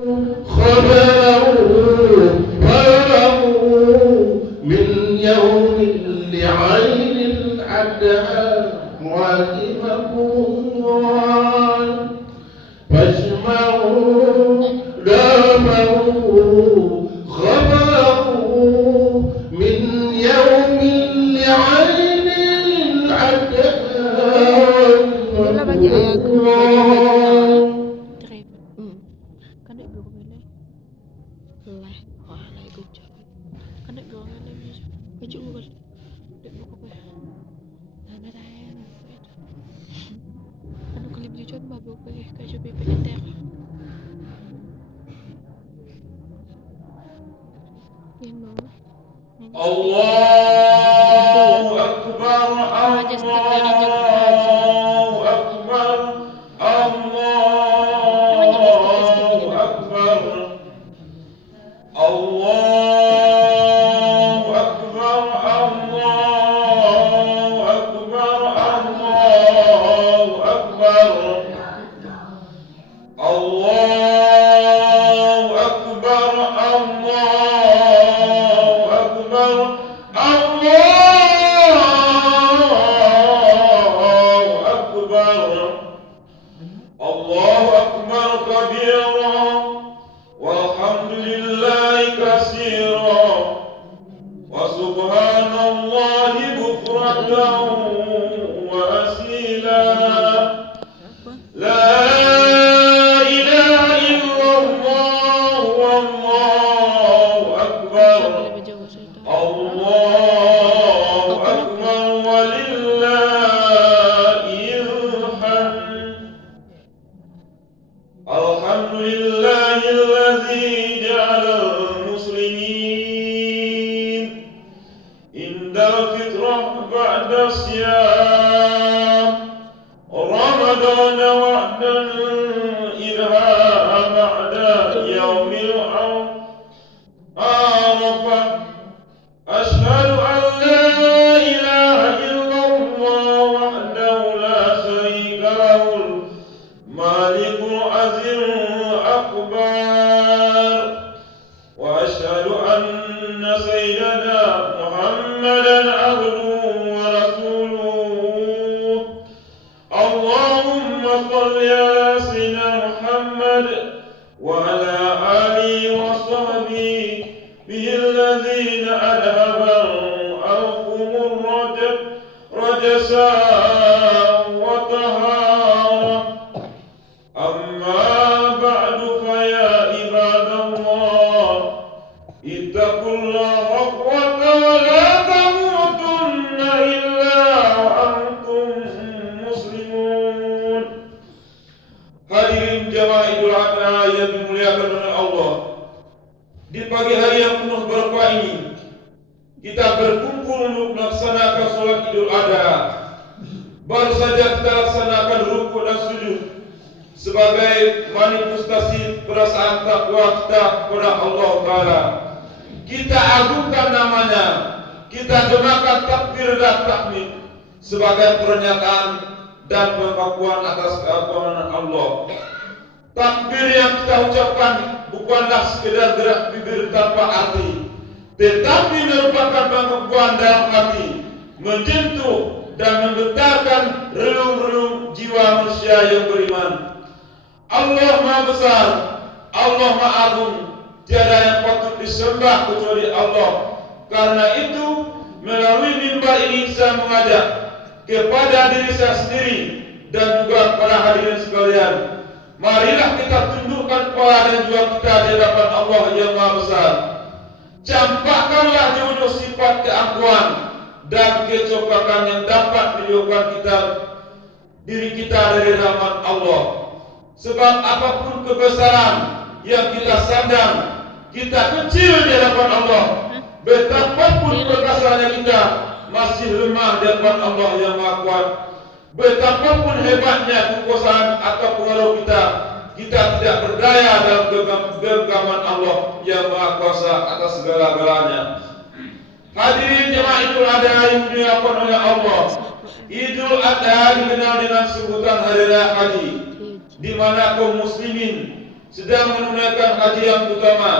خبره من يوم لعين الأدهى معلمكم الله فاسمعوا داموا خبروا من يوم لعين الأدهى الله أكبر الله أكبر الله أكبر الله أكبر الله أكبر الله أكبر الله أكبر الله أكبر الله أكبر الله أكبر كبيرا والحمد لله كثيرا وسبحان الله بكرة وأصيلا لا إله إلا الله والله أكبر الله أكبر ولله الحمد الحمد لله الذي جعل المسلمين عند الفطرة بعد الصيام رمضان وعدا إذها بعد يوم عرفة أشهد أن لا إله إلا الله وحده لا شريك له المالك العزيز الأكبر وأشهد أن سيدنا محمدا عبده ورسوله اللهم صل على سيدنا محمد وعلى آله وصحبه به الذين أذهبوا عنكم رجسا وطهارا أما بعد فيا عباد الله اتقوا الله حق ولا تموتن إلا وأنتم مسلمون. Hadirin jamaah Idul Adha yang dimuliakan oleh Allah, di pagi hari yang penuh berkah ini kita berkumpul untuk melaksanakan sholat Idul Adha. Baru saja kita laksanakan rukuk dan sujud sebagai manifestasi perasaan takwa kita kepada Allah Ta'ala. Kita agungkan namanya, kita gemakan takbir dan tahmid sebagai pernyataan dan pengakuan atas keagungan Allah. Takbir yang kita ucapkan bukanlah sekedar gerak bibir tanpa arti, tetapi merupakan pengakuan dalam hati, menyentuh dan menggetarkan relung-relung jiwa manusia yang beriman. Allah Maha Besar, Allah Maha Agung, tiada yang patut disembah kecuali Allah. Karena itu, melalui mimbar ini saya mengajak kepada diri saya sendiri dan juga kepada hadirin sekalian, marilah kita tundukkan kepala dan jiwa kita di hadapan Allah yang Maha Besar. Campakkanlah di ujung sifat keakuan dan kecokakan yang dapat menjauhkan diri kita dari rahmat Allah. Sebab apapun kebesaran yang kita sandang, kita kecil di hadapan Allah. Betapapun perkasaannya kita masih lemah di hadapan Allah yang Maha Kuat. Betapapun hebatnya kekuasaan atau pengaruh kita, kita tidak berdaya dalam genggaman Allah yang Maha Kuasa atas segala-galanya. Hadirin jemaah Idul Adha yang dimuliakan oleh Allah, Idul Adha dikenal dengan sebutan Hari Raya Haji, di mana kaum muslimin sedang menunaikan haji yang utama,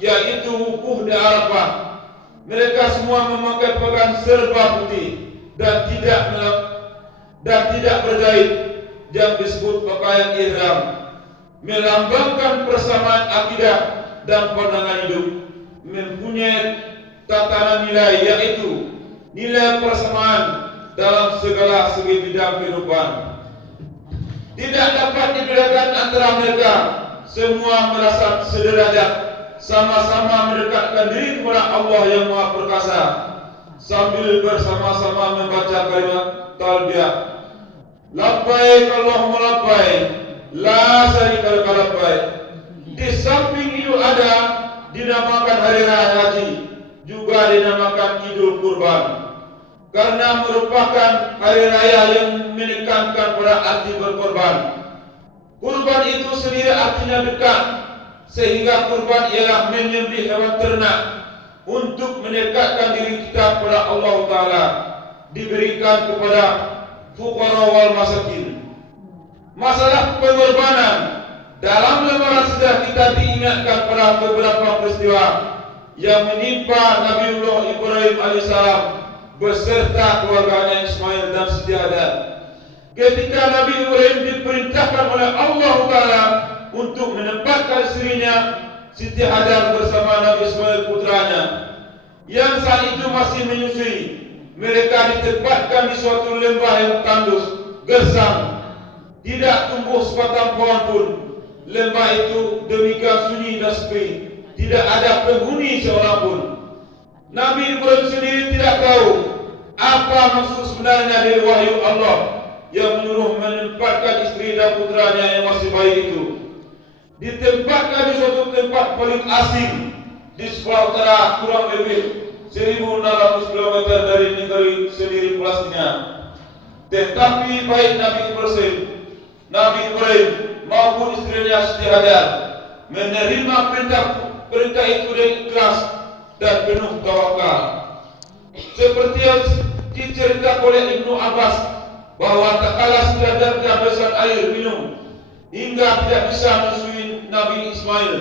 yaitu wukuf di Arafah. Mereka semua memakai pakaian serba putih dan tidak berjahit yang disebut pakaian ihram, melambangkan persamaan akidah dan pandangan hidup, mempunyai tatanan nilai, yaitu nilai persamaan dalam segala segi bidang kehidupan. Tidak dapat dibedakan antara mereka, semua merasa sederajat, sama-sama mendekatkan diri kepada Allah yang Maha Perkasa sambil bersama-sama membaca kalimat talbiyah. Labbaik Allahumma labbaik, la syarika laka labbaik. Di samping itu ada dinamakan hari raya haji, juga dinamakan Idul Kurban, karena merupakan hari raya yang menekankan pada arti berkorban. Kurban itu sendiri artinya dekat, sehingga kurban ialah menyembelih hewan ternak untuk mendekatkan diri kita kepada Allah Ta'ala, diberikan kepada fuqara wal masakin. Masalah pengorbanan, dalam lembaran sudah kita diingatkan pada beberapa peristiwa yang menimpa Nabiullah Ibrahim alaihissalam beserta keluarganya Ismail dan Siti Hajar. Ketika Nabi Ibrahim diperintahkan oleh Allah Ta'ala untuk menempatkan istrinya Siti Hajar bersama Nabi Ismail putranya yang saat itu masih menyusui. Mereka ditempatkan di suatu lembah yang tandus, gersang, tidak tumbuh sebatang pohon pun. Lembah itu demikian sunyi dan sepi, tidak ada penghuni seorang pun. Nabi Ibrahim sendiri tidak tahu apa maksud sebenarnya dari wahyu Allah yang menyuruh menempatkan istri dan putranya yang masih bayi itu. Ditempatkan di suatu tempat paling asing di sebelah utara, kurang lebih 1.600 km dari negeri sendiri Palestina. Tetapi baik Nabi Ibrahim maupun istrinya Siti Hajar menerima perintah itu dengan ikhlas dan penuh tawakal. Seperti yang diceritakan oleh Ibnu Abbas, bahwa tak kalah sudah kehabisan air minum hingga tidak bisa menyusui Nabi Ismail,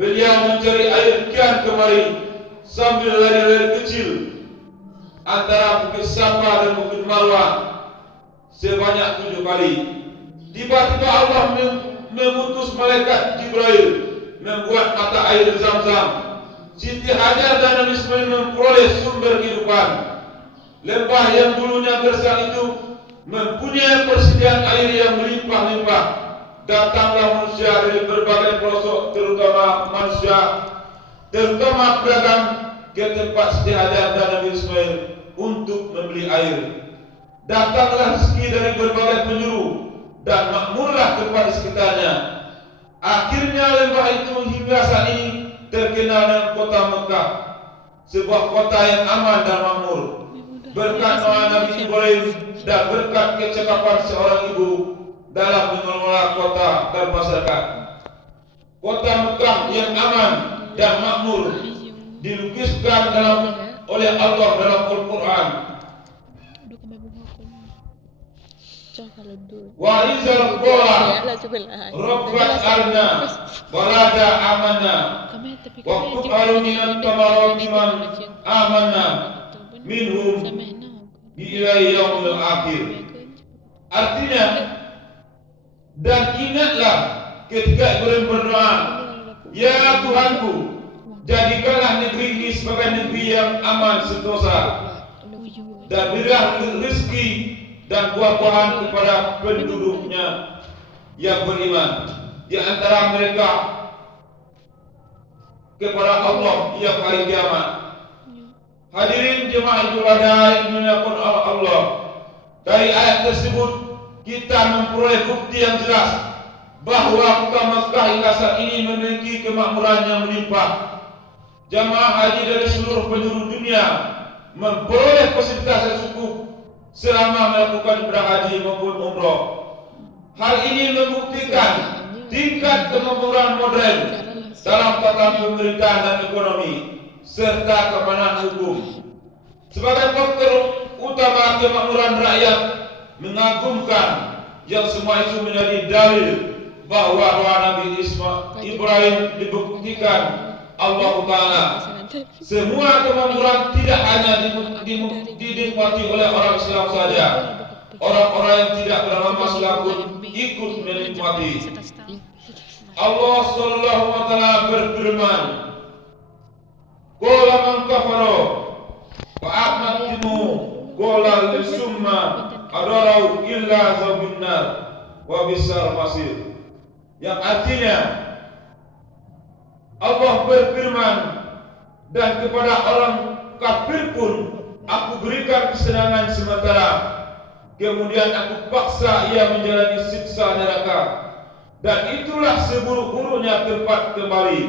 beliau mencari air kian kemari sambil lari-lari kecil antara Bukit Safa dan Bukit Marwah sebanyak 7 kali. Tiba-tiba Allah mengutus malaikat Jibril membuat mata air Zam-Zam. Siti Hajar dan Nabi Ismail memperoleh sumber kehidupan. Lembah yang dulunya gersang itu mempunyai persediaan air yang melimpah-limpah. Datanglah manusia dari berbagai pelosok, terutama pedagang, ke tempat Siti Hajar dan Nabi Ismail untuk membeli air. Datanglah rezeki dari berbagai penjuru dan makmurlah tempat di sekitarnya. Akhirnya lembah itu hingga saat ini terkenal dengan kota Mekah, sebuah kota yang aman dan makmur. Berkat doa Nabi Ibrahim dan berkat kecekapan seorang ibu dalam mengelola kota dan masyarakat, kota Mekah yang aman dan makmur dilukiskan oleh Allah dalam Al-Quran. Wa izal qura rabbat arna walada amana wa qalu minan tamarati man amana minhum ila yaumil akhir. Artinya, dan ingatlah ketika Ibrahim berdoa, ya Tuhanku, jadikanlah negeri ini sebagai negeri yang aman sentosa, dan berilah rezeki dan buah-buahan kepada penduduknya yang beriman, di antara mereka kepada Allah yang hari kiamat. Hadirin jemaah Idul Adha yang dimuliakan Allah, dari ayat tersebut kita memperoleh bukti yang jelas bahwa kota Makkah hingga saat ini memiliki kemakmuran yang melimpah. Jamaah haji dari seluruh penjuru dunia memperoleh fasilitas yang cukup selama melakukan ibadah haji maupun umroh. Hal ini membuktikan tingkat kemakmuran modern dalam tata pemerintahan dan ekonomi serta keamanan hukum. Sebagai faktor utama kemakmuran rakyat mengagumkan, yang semua itu menjadi dalil bahwa doa Nabi Ibrahim dibuktikan Allah Ta'ala. Semua kemakmuran tidak hanya dinikmati oleh orang Islam saja. Orang-orang yang tidak beragama Islam pun ikut menikmati. Allah Subhanahu wa Ta'ala berfirman, "Qala man kafara wa aqnatimu qala lisumma adarau illa zabinnar wa bisar masir." Yang artinya Allah berfirman, dan kepada orang kafir pun aku berikan kesenangan sementara, kemudian aku paksa ia menjalani siksa neraka, dan itulah seburuk-buruknya tempat kembali.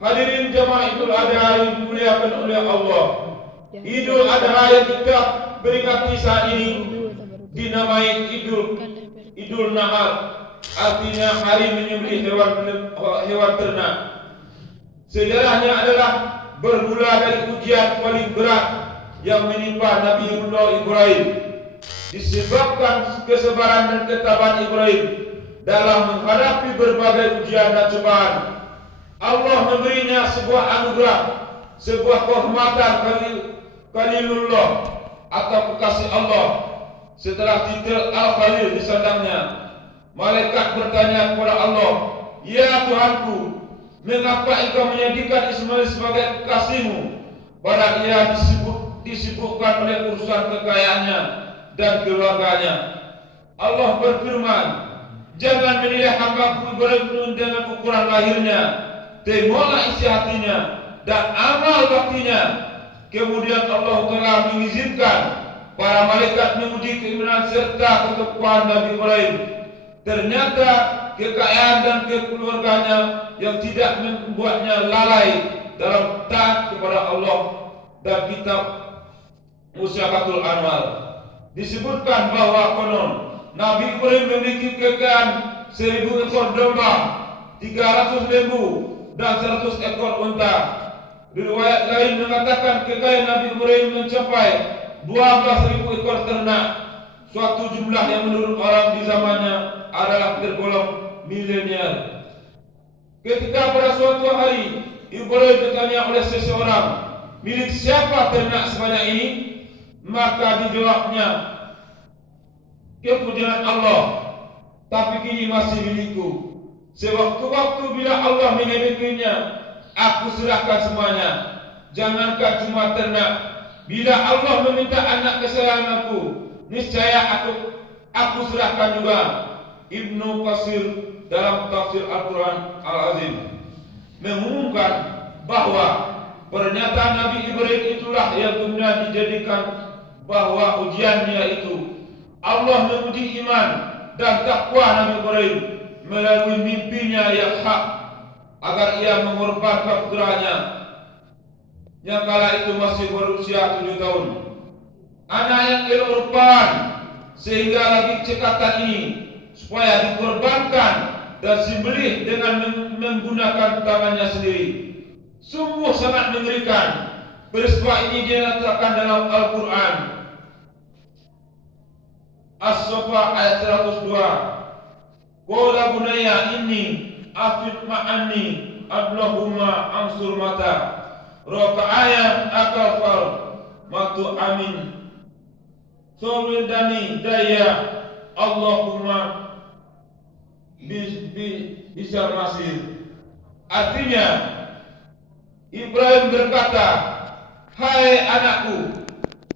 Hadirin jamaah Idul Adha yang dimuliakan oleh Allah, Idul Adha yang kita peringati saat ini dinamai Idul Nahar, artinya hari menyembelih hewan ternak. Sejarahnya adalah bermula dari ujian paling berat yang menimpa Nabiullah Ibrahim, disebabkan kesabaran dan ketabahan Ibrahim dalam menghadapi berbagai ujian dan cobaan. Allah memberinya sebuah anugerah, sebuah kehormatan Khalilullah atau kekasih Allah. Setelah titel Al-Khalil disandangnya, malaikat bertanya kepada Allah, "Ya Tuhanku, mengapa engkau menjadikan Ismail sebagai kekasihmu, padahal ia disibukkan oleh urusan kekayaannya dan keluarganya?" Allah berfirman, "Jangan menilai hamba-Ku Ibrahim dengan ukuran lahirnya, tengoklah isi hatinya dan amal baktinya." Kemudian Allah telah mengizinkan para malaikat menguji keimanan serta ketakwaan Nabi Ibrahim. Ternyata kekayaan dan kekeluarganya yang tidak membuatnya lalai dalam taat kepada Allah dan kitab Musyakatul Anwar. Disebutkan bahwa konon Nabi Ibrahim memiliki kekayaan 1000 ekor domba, 300 lembu, dan 100 ekor unta. Riwayat lain mengatakan kekayaan Nabi Ibrahim mencapai 12.000 ekor ternak, suatu jumlah yang menurut orang di zamannya adalah tergolong milenial. Ketika pada suatu hari Ibrahim ditanya oleh seseorang, "Milik siapa ternak sebanyak ini?" Maka dijawabnya, "Kepunyaan Allah, tapi kini masih milikku. Sewaktu-waktu bila Allah mengebekinya, aku serahkan semuanya. Jangankan cuma ternak, bila Allah meminta anak kesayanganku, niscaya aku serahkan juga." Ibnu Katsir dalam tafsir Al-Quran Al-Azim mengumumkan bahwa pernyataan Nabi Ibrahim itulah yang kemudian dijadikan bahwa ujiannya itu Allah menguji iman dan takwa Nabi Ibrahim melalui mimpinya yang hak, agar ia mengorbankan putranya yang kala itu masih berusia 7 tahun. Anak yang elok sehingga lagi cekatan ini supaya dikorbankan dan sembelih dengan menggunakan tangannya sendiri. Sungguh sangat mengerikan. Peristiwa ini dinyatakan dalam Al-Quran As-Safa ayat 102. "Qala bunayya inni afid ma'ani Allahumma ansur mata raka'aya akafar matu amin Sawidani daya Allahumma bisar masir." Artinya Ibrahim berkata, "Hai anakku,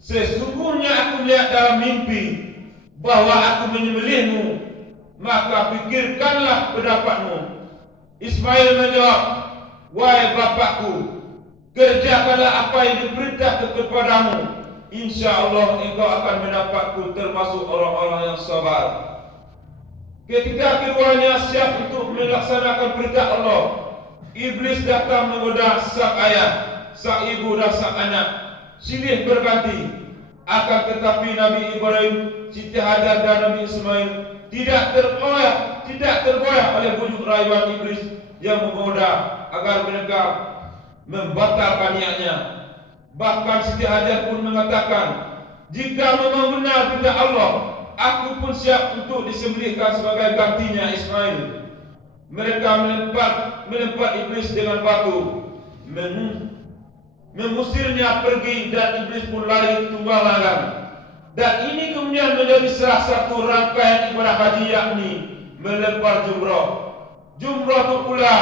sesungguhnya aku melihat dalam mimpi bahwa aku menyembelihmu, maka pikirkanlah pendapatmu." Ismail menjawab, "Wahai bapakku, kerjakanlah apa yang diperintahkan kepadamu. Insya Allah engkau akan mendapatku termasuk orang-orang yang sabar." Ketika keduanya siap untuk melaksanakan perintah Allah, iblis datang menggoda sang ayah, sang ibu dan sang anak, silih berganti. Akan tetapi Nabi Ibrahim, Siti Hajar dan Nabi Ismail tidak tergoyah oleh bujuk rayuan iblis yang menggoda agar mereka membatalkan niatnya. Bahkan Siti Hajar pun mengatakan, "Jika memang benar perintah Allah, aku pun siap untuk disembelihkan sebagai gantinya Ismail. Mereka melempar iblis dengan batu, mengusirnya pergi, dan iblis pun lari tunggang langgang. Dan ini kemudian menjadi salah satu rangkaian ibadah haji, yakni melempar jumrah. Jumrah itu pula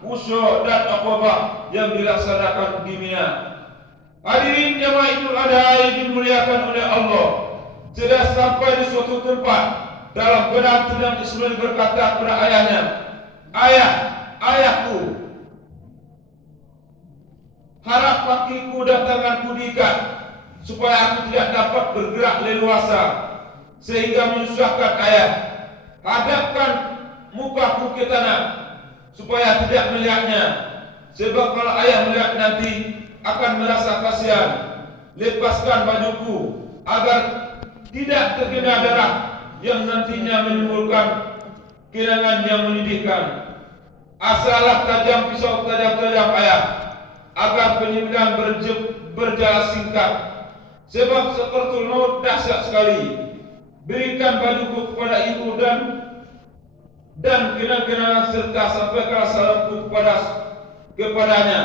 Wushu dan Aqabah yang dilaksanakan di Mina. Hadirin jamaah Idul Adha yang dimuliakan oleh Allah, sudah sampai di suatu tempat dalam benak sedang Ismail berkata kepada ayahnya, ayahku, harap kakiku dan tanganku diikat supaya aku tidak dapat bergerak leluasa sehingga menyusahkan ayah. Hadapkan mukaku ke tanah supaya tidak melihatnya, sebab kalau ayah melihat nanti akan merasa kasihan. Lepaskan bajuku agar tidak terkena darah yang nantinya menimbulkan kenangan yang menyedihkan. Asalah tajam pisau tajam-tajam ayah, agar penyembelihan berjalan singkat, sebab sekaratul maut dahsyat sekali. Berikan bajuku kepada ibu dan kenang-kenangan serta sampaikan salamku kepadanya,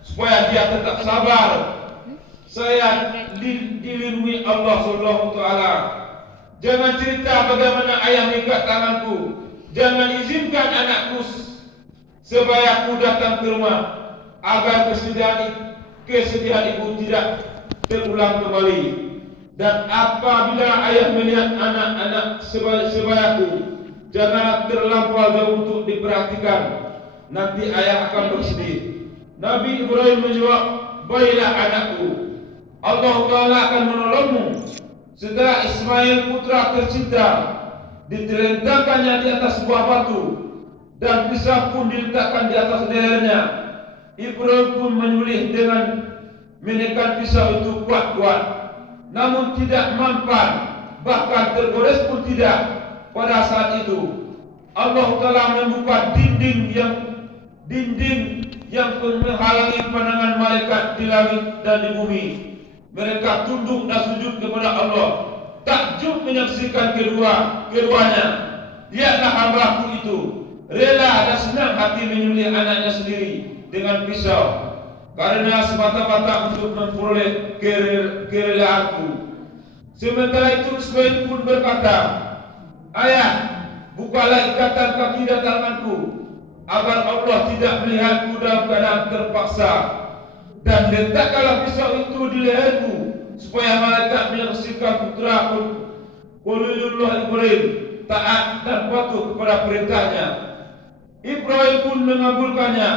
supaya dia tetap sabar. Saya dilindungi Allah Subhanahu wa taala. Jangan cerita bagaimana ayah mengikat tanganku. Jangan izinkan anakku sebayaku datang ke rumah, agar kesedihan ibu tidak terulang kembali. Dan apabila ayah melihat anak-anak sebayaku, janganlah terlampau jauh untuk diperhatikan. Nanti ayah akan bersedih. Nabi Ibrahim menjawab, baiklah anakku, Allah Ta'ala akan menolongmu. Setelah Ismail putra tercinta ditelentangkannya di atas sebuah batu, dan pisau pun diletakkan di atas lehernya, Ibrahim pun menyembelih dengan menekan pisau itu kuat-kuat, namun tidak mampan, bahkan tergores pun tidak. Pada saat itu Allah Ta'ala membuka dinding yang menghalangi pandangan malaikat di langit dan di bumi. Mereka tunduk dan sujud kepada Allah, takjub menyaksikan keduanya. Lihatlah hambaku itu, rela dan senang hati menyembelih anaknya sendiri dengan pisau, karena semata-mata untuk memperoleh kerelaanku. Sementara itu Ismail pun berkata, ayah, bukalah ikatan kaki dan tanganku, agar Allah tidak melihatku dalam keadaan terpaksa, dan letakkanlah pisau itu di leherku, supaya malaikat menyaksikan putra Khalilullah Ibrahim taat dan patuh kepada perintahnya. Ibrahim pun mengabulkannya,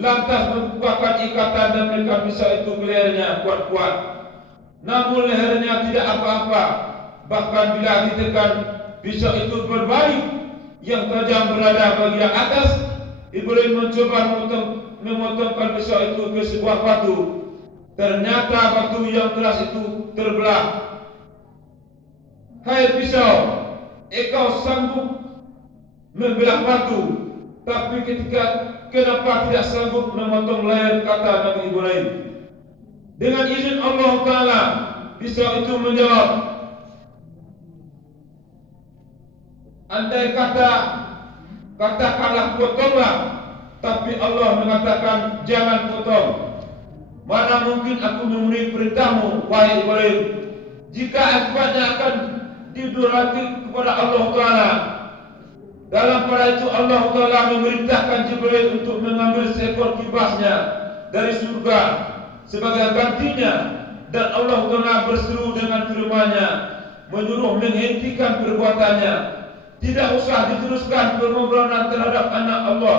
lantas membukakan ikatan dan menekan pisau itu ke lehernya kuat-kuat. Namun lehernya tidak apa-apa, bahkan bila ditekan, pisau itu berbalik yang tajam berada bagian atas. Ibrahim mencoba memotongkan pisau itu ke sebuah batu. Ternyata batu yang keras itu terbelah. Hai pisau, engkau sanggup membelah batu, tapi kenapa tidak sanggup memotong leher, kata Nabi Ibrahim. Dengan izin Allah Ta'ala, pisau itu menjawab, andai katakanlah potonglah, tapi Allah mengatakan jangan potong. Mana mungkin aku memberi perintahmu, wahai Ibrahim, jika akibatnya akan didurhaki kepada Allah Ta'ala. Dalam pada itu Allah Ta'ala memerintahkan Jibril untuk mengambil seekor kibasnya dari surga sebagai gantinya, dan Allah Ta'ala berseru dengan firman-Nya, menyuruh menghentikan perbuatannya. Tidak usah diteruskan pengorbanan terhadap anak Allah.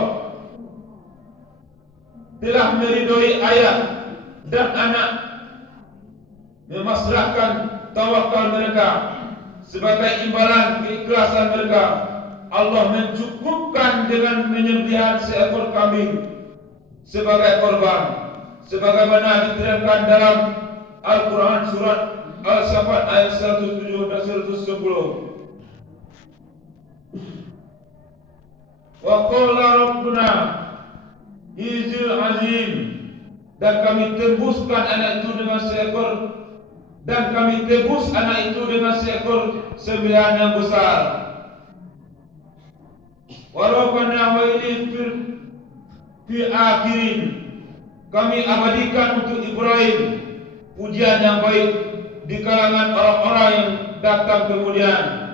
Telah meridhoi ayah dan anak, memasrahkan tawakal mereka sebagai imbalan keikhlasan mereka. Allah mencukupkan dengan penyembelihan seekor kambing sebagai korban, sebagaimana diterangkan dalam Al-Quran surat Al-Safat ayat 107 dan 110. Wa qala rabbuna izil azim, dan kami tembuskan anak itu dengan seekor dan kami tebus anak itu dengan seekor sembilan yang besar. Walaupun nama ini fi akhirin, kami abadikan untuk Ibrahim pujian yang baik di kalangan orang-orang yang datang kemudian.